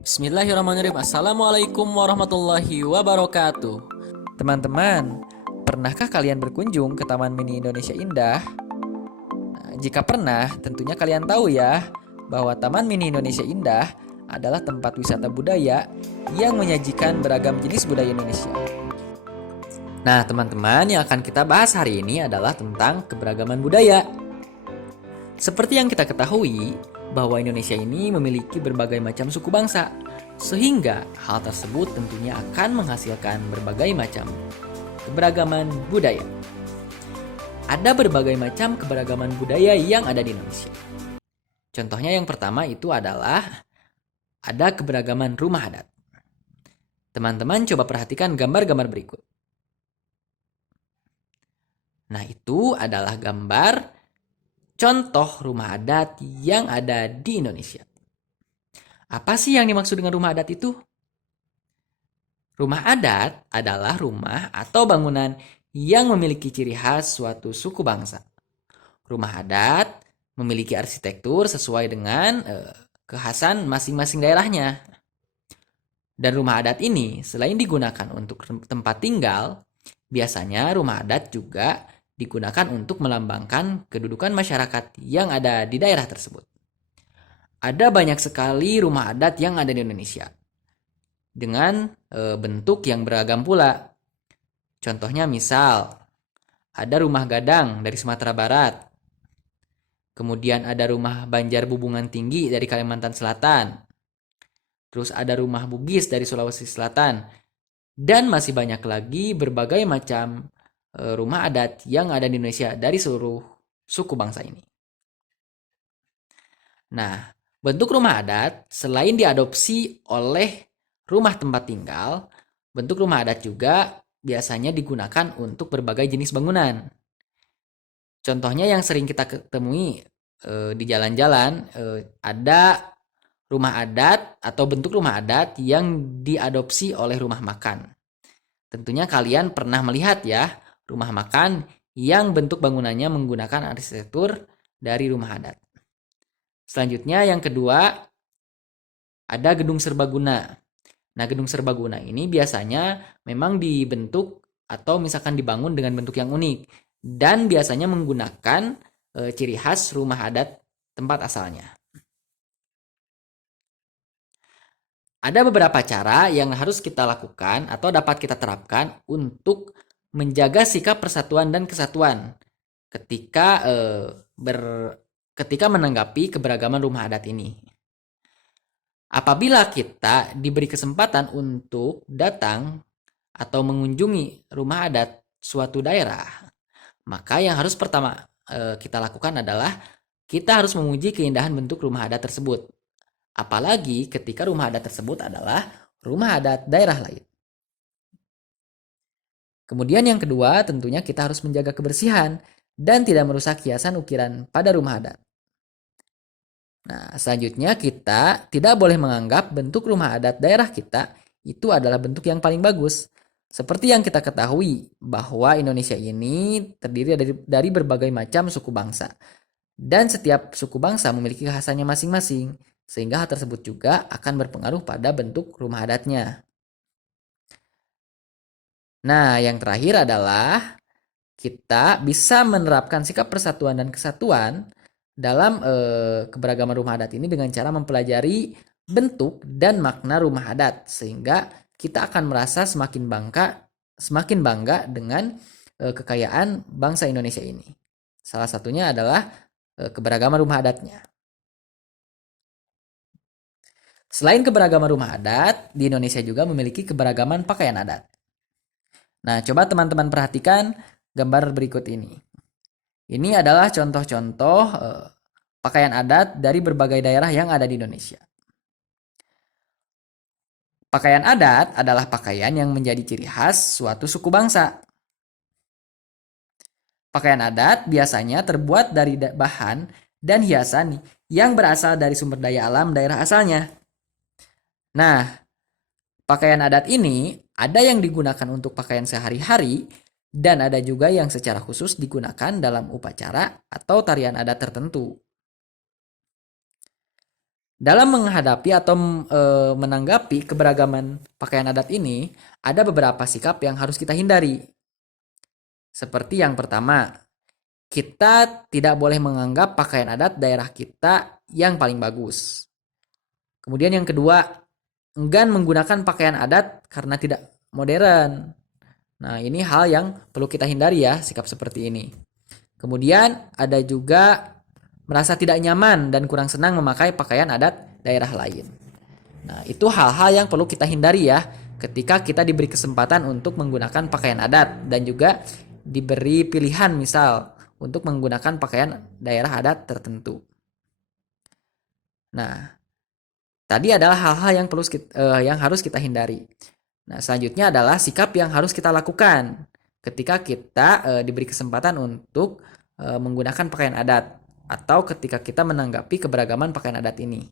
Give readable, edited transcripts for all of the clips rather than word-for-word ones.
Bismillahirrahmanirrahim. Assalamualaikum warahmatullahi wabarakatuh. Teman-teman, pernahkah kalian berkunjung ke Taman Mini Indonesia Indah? Nah, jika pernah, tentunya kalian tahu ya bahwa Taman Mini Indonesia Indah adalah tempat wisata budaya yang menyajikan beragam jenis budaya Indonesia. Nah, teman-teman, yang akan kita bahas hari ini adalah tentang keberagaman budaya. Seperti yang kita ketahui, bahwa Indonesia ini memiliki berbagai macam suku bangsa, sehingga hal tersebut tentunya akan menghasilkan berbagai macam keberagaman budaya. Ada berbagai macam keberagaman budaya yang ada di Indonesia. Contohnya yang pertama itu adalah ada keberagaman rumah adat. Teman-teman coba perhatikan gambar-gambar berikut. Nah, itu adalah gambar contoh rumah adat yang ada di Indonesia. Apa sih yang dimaksud dengan rumah adat itu? Rumah adat adalah rumah atau bangunan yang memiliki ciri khas suatu suku bangsa. Rumah adat memiliki arsitektur sesuai dengan kekhasan masing-masing daerahnya. Dan rumah adat ini selain digunakan untuk tempat tinggal, biasanya rumah adat juga digunakan untuk melambangkan kedudukan masyarakat yang ada di daerah tersebut. Ada banyak sekali rumah adat yang ada di Indonesia dengan bentuk yang beragam pula. Contohnya misal, ada rumah gadang dari Sumatera Barat. Kemudian ada rumah Banjar Bubungan Tinggi dari Kalimantan Selatan. Terus ada rumah Bugis dari Sulawesi Selatan. Dan masih banyak lagi berbagai macam rumah adat yang ada di Indonesia dari seluruh suku bangsa ini. Nah, bentuk rumah adat selain diadopsi oleh rumah tempat tinggal, bentuk rumah adat juga biasanya digunakan untuk berbagai jenis bangunan. Contohnya yang sering kita temui di jalan-jalan, ada rumah adat atau bentuk rumah adat yang diadopsi oleh rumah makan. Tentunya kalian pernah melihat ya, rumah makan yang bentuk bangunannya menggunakan arsitektur dari rumah adat. Selanjutnya yang kedua, ada gedung serbaguna. Nah, gedung serbaguna ini biasanya memang dibentuk atau misalkan dibangun dengan bentuk yang unik dan biasanya menggunakan ciri khas rumah adat tempat asalnya. Ada beberapa cara yang harus kita lakukan atau dapat kita terapkan untuk menjaga sikap persatuan dan kesatuan ketika ketika menanggapi keberagaman rumah adat ini. Apabila kita diberi kesempatan untuk datang atau mengunjungi rumah adat suatu daerah, maka yang harus pertama kita lakukan adalah kita harus memuji keindahan bentuk rumah adat tersebut. Apalagi ketika rumah adat tersebut adalah rumah adat daerah lain. Kemudian yang kedua, tentunya kita harus menjaga kebersihan dan tidak merusak hiasan ukiran pada rumah adat. Nah, selanjutnya kita tidak boleh menganggap bentuk rumah adat daerah kita itu adalah bentuk yang paling bagus. Seperti yang kita ketahui bahwa Indonesia ini terdiri dari berbagai macam suku bangsa. Dan setiap suku bangsa memiliki kekhasannya masing-masing. Sehingga hal tersebut juga akan berpengaruh pada bentuk rumah adatnya. Nah, yang terakhir adalah kita bisa menerapkan sikap persatuan dan kesatuan dalam keberagaman rumah adat ini dengan cara mempelajari bentuk dan makna rumah adat sehingga kita akan merasa semakin bangga dengan kekayaan bangsa Indonesia ini. Salah satunya adalah keberagaman rumah adatnya. Selain keberagaman rumah adat, di Indonesia juga memiliki keberagaman pakaian adat. Nah, coba teman-teman perhatikan gambar berikut ini. Ini adalah contoh-contoh pakaian adat dari berbagai daerah yang ada di Indonesia. Pakaian adat adalah pakaian yang menjadi ciri khas suatu suku bangsa. Pakaian adat biasanya terbuat dari bahan dan hiasan yang berasal dari sumber daya alam daerah asalnya. Nah, pakaian adat ini ada yang digunakan untuk pakaian sehari-hari dan ada juga yang secara khusus digunakan dalam upacara atau tarian adat tertentu. Dalam menghadapi atau menanggapi keberagaman pakaian adat ini, ada beberapa sikap yang harus kita hindari. Seperti yang pertama, kita tidak boleh menganggap pakaian adat daerah kita yang paling bagus. Kemudian yang kedua, enggan menggunakan pakaian adat karena tidak modern. Nah, ini hal yang perlu kita hindari ya, sikap seperti ini. Kemudian ada juga merasa tidak nyaman dan kurang senang memakai pakaian adat daerah lain. Nah, itu hal-hal yang perlu kita hindari ya ketika kita diberi kesempatan untuk menggunakan pakaian adat dan juga diberi pilihan misal untuk menggunakan pakaian daerah adat tertentu. Nah, tadi adalah hal-hal yang harus kita hindari. Nah, selanjutnya adalah sikap yang harus kita lakukan ketika kita diberi kesempatan untuk menggunakan pakaian adat atau ketika kita menanggapi keberagaman pakaian adat ini.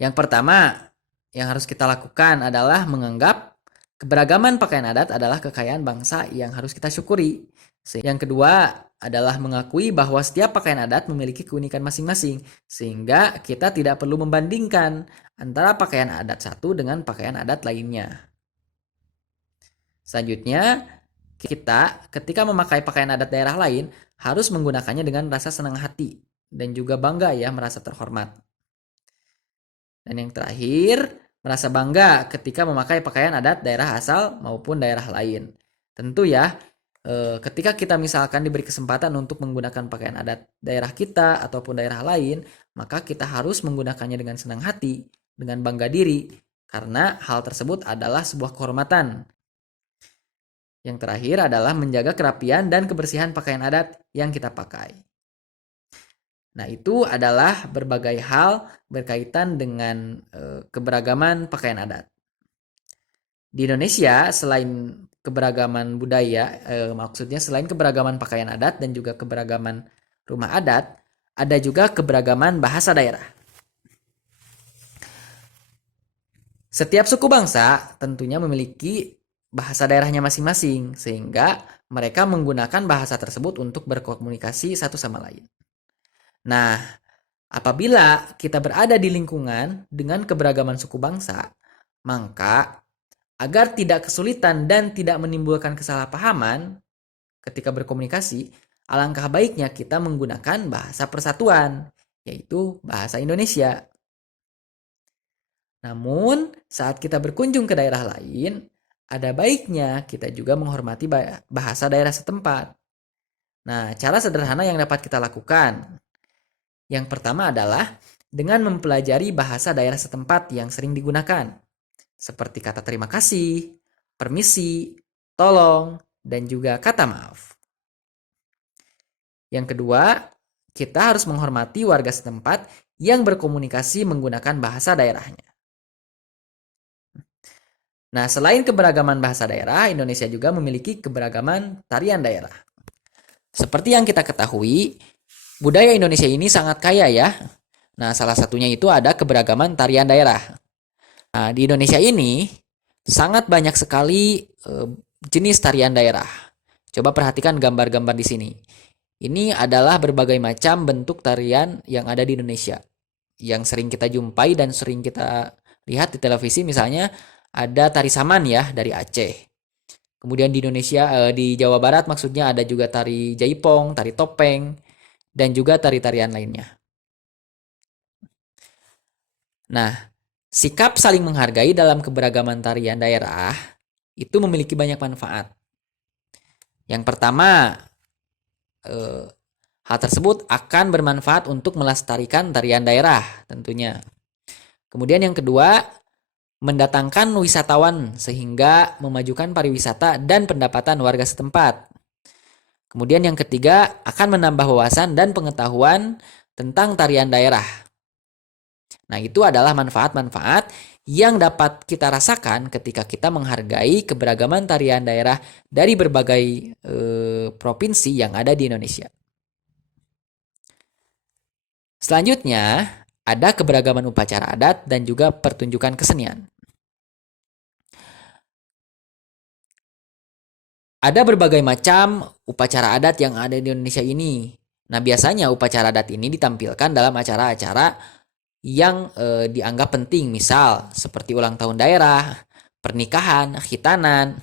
Yang pertama yang harus kita lakukan adalah menganggap keberagaman pakaian adat adalah kekayaan bangsa yang harus kita syukuri. Yang kedua adalah mengakui bahwa setiap pakaian adat memiliki keunikan masing-masing, sehingga kita tidak perlu membandingkan antara pakaian adat satu dengan pakaian adat lainnya. Selanjutnya, kita ketika memakai pakaian adat daerah lain harus menggunakannya dengan rasa senang hati dan juga bangga ya, merasa terhormat. Dan yang terakhir, merasa bangga ketika memakai pakaian adat daerah asal maupun daerah lain. Tentu ya, ketika kita misalkan diberi kesempatan untuk menggunakan pakaian adat daerah kita ataupun daerah lain, maka kita harus menggunakannya dengan senang hati, dengan bangga diri, karena hal tersebut adalah sebuah kehormatan. Yang terakhir adalah menjaga kerapian dan kebersihan pakaian adat yang kita pakai. Nah, itu adalah berbagai hal berkaitan dengan keberagaman pakaian adat. Di Indonesia, selain keberagaman budaya, maksudnya selain keberagaman pakaian adat dan juga keberagaman rumah adat, ada juga keberagaman bahasa daerah. Setiap suku bangsa tentunya memiliki bahasa daerahnya masing-masing, sehingga mereka menggunakan bahasa tersebut untuk berkomunikasi satu sama lain. Nah, apabila kita berada di lingkungan dengan keberagaman suku bangsa, maka agar tidak kesulitan dan tidak menimbulkan kesalahpahaman ketika berkomunikasi, alangkah baiknya kita menggunakan bahasa persatuan, yaitu bahasa Indonesia. Namun, saat kita berkunjung ke daerah lain, ada baiknya kita juga menghormati bahasa daerah setempat. Nah, cara sederhana yang dapat kita lakukan. Yang pertama adalah dengan mempelajari bahasa daerah setempat yang sering digunakan, seperti kata terima kasih, permisi, tolong, dan juga kata maaf. Yang kedua, kita harus menghormati warga setempat yang berkomunikasi menggunakan bahasa daerahnya. Nah, selain keberagaman bahasa daerah, Indonesia juga memiliki keberagaman tarian daerah. Seperti yang kita ketahui, budaya Indonesia ini sangat kaya ya. Nah, salah satunya itu ada keberagaman tarian daerah. Nah, di Indonesia ini sangat banyak sekali jenis tarian daerah. Coba perhatikan gambar-gambar di sini. Ini adalah berbagai macam bentuk tarian yang ada di Indonesia. Yang sering kita jumpai dan sering kita lihat di televisi, misalnya ada tari saman ya dari Aceh. Kemudian di Indonesia, di Jawa Barat maksudnya ada juga tari jaipong, tari topeng, dan juga tari-tarian lainnya. Nah, sikap saling menghargai dalam keberagaman tarian daerah itu memiliki banyak manfaat. Yang pertama, hal tersebut akan bermanfaat untuk melestarikan tarian daerah tentunya. Kemudian yang kedua, mendatangkan wisatawan sehingga memajukan pariwisata dan pendapatan warga setempat. Kemudian yang ketiga, akan menambah wawasan dan pengetahuan tentang tarian daerah. Nah, itu adalah manfaat-manfaat yang dapat kita rasakan ketika kita menghargai keberagaman tarian daerah dari berbagai provinsi yang ada di Indonesia. Selanjutnya, ada keberagaman upacara adat dan juga pertunjukan kesenian. Ada berbagai macam upacara adat yang ada di Indonesia ini. Nah, biasanya upacara adat ini ditampilkan dalam acara-acara yang dianggap penting, misal seperti ulang tahun daerah, pernikahan, khitanan,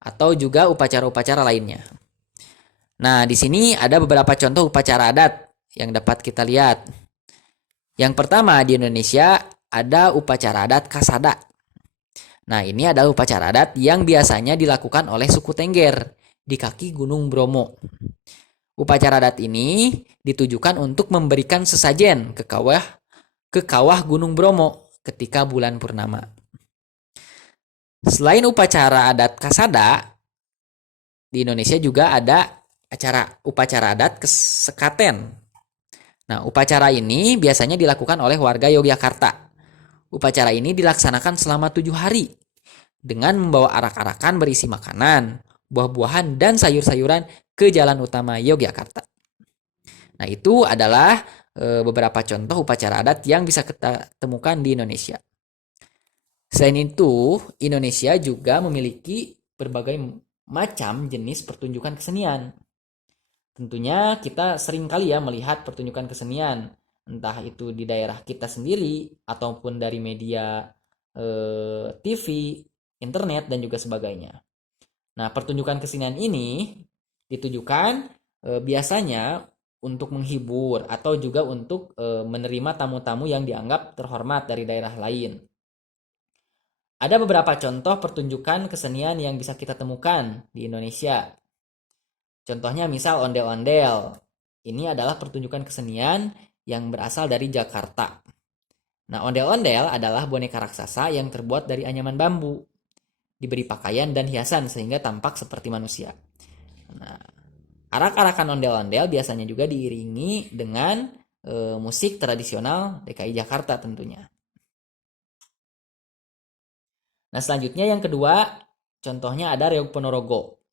atau juga upacara-upacara lainnya. Nah, di sini ada beberapa contoh upacara adat yang dapat kita lihat. Yang pertama di Indonesia ada upacara adat Kasada. Nah, ini adalah upacara adat yang biasanya dilakukan oleh suku Tengger di kaki Gunung Bromo. Upacara adat ini ditujukan untuk memberikan sesajen ke kawah Gunung Bromo ketika bulan purnama. Selain upacara adat Kasada, di Indonesia juga ada upacara adat Sekaten. Nah, upacara ini biasanya dilakukan oleh warga Yogyakarta. Upacara ini dilaksanakan selama 7 hari dengan membawa arak-arakan berisi makanan, buah-buahan, dan sayur-sayuran ke jalan utama Yogyakarta. Nah, itu adalah beberapa contoh upacara adat yang bisa kita temukan di Indonesia. Selain itu, Indonesia juga memiliki berbagai macam jenis pertunjukan kesenian. Tentunya kita sering kali ya melihat pertunjukan kesenian, entah itu di daerah kita sendiri ataupun dari media TV, internet, dan juga sebagainya. Nah, pertunjukan kesenian ini ditujukan biasanya untuk menghibur atau juga untuk menerima tamu-tamu yang dianggap terhormat dari daerah lain. Ada beberapa contoh pertunjukan kesenian yang bisa kita temukan di Indonesia. Contohnya misal ondel-ondel. Ini adalah pertunjukan kesenian yang berasal dari Jakarta. Nah, ondel-ondel adalah boneka raksasa yang terbuat dari anyaman bambu, diberi pakaian dan hiasan sehingga tampak seperti manusia. Nah, arak-arakan ondel-ondel biasanya juga diiringi dengan musik tradisional DKI Jakarta tentunya. Nah, selanjutnya yang kedua, contohnya ada Reog Ponorogo.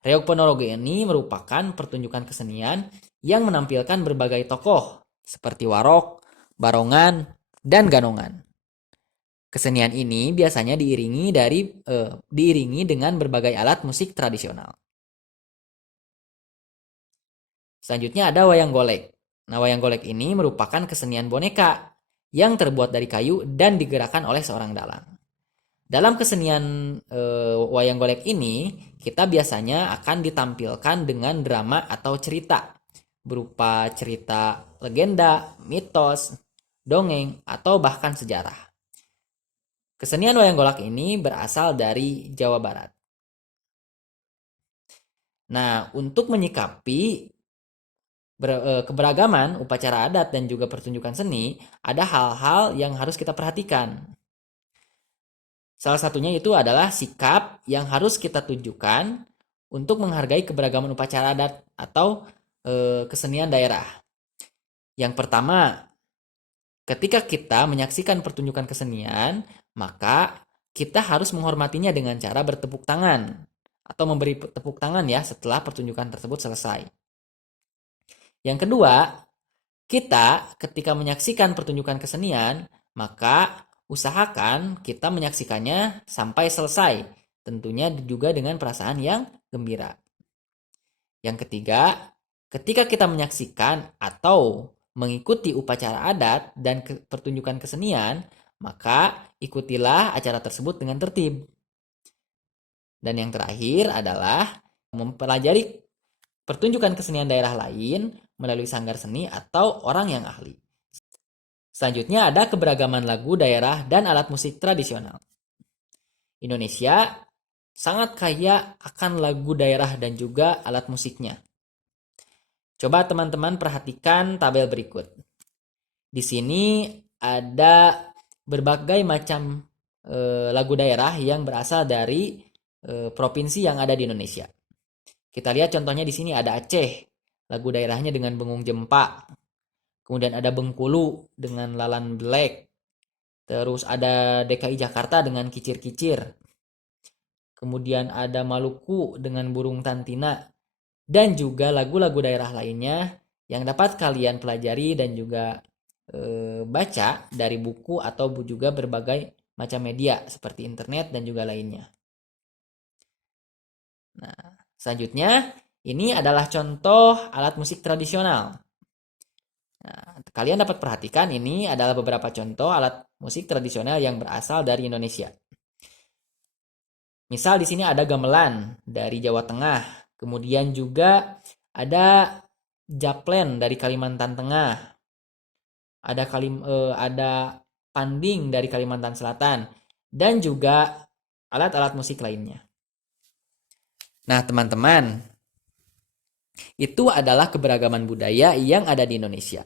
Reog Ponorogo ini merupakan pertunjukan kesenian yang menampilkan berbagai tokoh seperti Warok, Barongan, dan Ganongan. Kesenian ini biasanya diiringi dengan berbagai alat musik tradisional. Selanjutnya ada wayang golek. Nah, wayang golek ini merupakan kesenian boneka yang terbuat dari kayu dan digerakkan oleh seorang dalang. Dalam kesenian wayang golek ini, kita biasanya akan ditampilkan dengan drama atau cerita berupa cerita legenda, mitos, dongeng, atau bahkan sejarah. Kesenian wayang golek ini berasal dari Jawa Barat. Nah, untuk menyikapi keberagaman upacara adat dan juga pertunjukan seni, ada hal-hal yang harus kita perhatikan. Salah satunya itu adalah sikap yang harus kita tunjukkan untuk menghargai keberagaman upacara adat atau kesenian daerah. Yang pertama, ketika kita menyaksikan pertunjukan kesenian, maka kita harus menghormatinya dengan cara bertepuk tangan atau memberi tepuk tangan ya setelah pertunjukan tersebut selesai. Yang kedua, kita ketika menyaksikan pertunjukan kesenian, maka usahakan kita menyaksikannya sampai selesai. Tentunya juga dengan perasaan yang gembira. Yang ketiga, ketika kita menyaksikan atau mengikuti upacara adat dan pertunjukan kesenian, maka ikutilah acara tersebut dengan tertib. Dan yang terakhir adalah mempelajari pertunjukan kesenian daerah lain melalui sanggar seni atau orang yang ahli. Selanjutnya ada keberagaman lagu daerah dan alat musik tradisional. Indonesia sangat kaya akan lagu daerah dan juga alat musiknya. Coba teman-teman perhatikan tabel berikut. Di sini ada berbagai macam lagu daerah yang berasal dari provinsi yang ada di Indonesia. Kita lihat contohnya di sini ada Aceh, lagu daerahnya dengan Bengung Jempa. Kemudian ada Bengkulu dengan Lalan Belek. Terus ada DKI Jakarta dengan Kicir-Kicir. Kemudian ada Maluku dengan Burung Tantina. Dan juga lagu-lagu daerah lainnya yang dapat kalian pelajari dan juga baca dari buku atau juga berbagai macam media seperti internet dan juga lainnya. Nah, selanjutnya ini adalah contoh alat musik tradisional. Nah, kalian dapat perhatikan ini adalah beberapa contoh alat musik tradisional yang berasal dari Indonesia. Misal di sini ada gamelan dari Jawa Tengah, kemudian juga ada japlen dari Kalimantan Tengah, ada panding dari Kalimantan Selatan, dan juga alat-alat musik lainnya. Nah, teman-teman, itu adalah keberagaman budaya yang ada di Indonesia.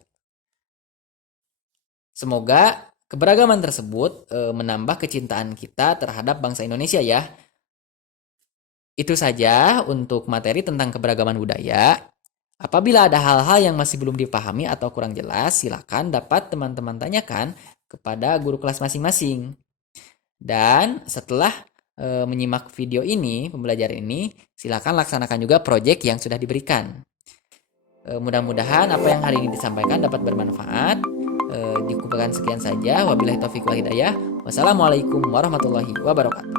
Semoga keberagaman tersebut menambah kecintaan kita terhadap bangsa Indonesia ya. Itu saja untuk materi tentang keberagaman budaya. Apabila ada hal-hal yang masih belum dipahami atau kurang jelas, silakan dapat teman-teman tanyakan kepada guru kelas masing-masing. Dan setelah menyimak video ini, pembelajaran ini, silakan laksanakan juga proyek yang sudah diberikan. Mudah-mudahan apa yang hari ini disampaikan dapat bermanfaat. Dikumpulkan sekian saja. Wabillahi taufiq wal hidayah. Wassalamualaikum warahmatullahi wabarakatuh.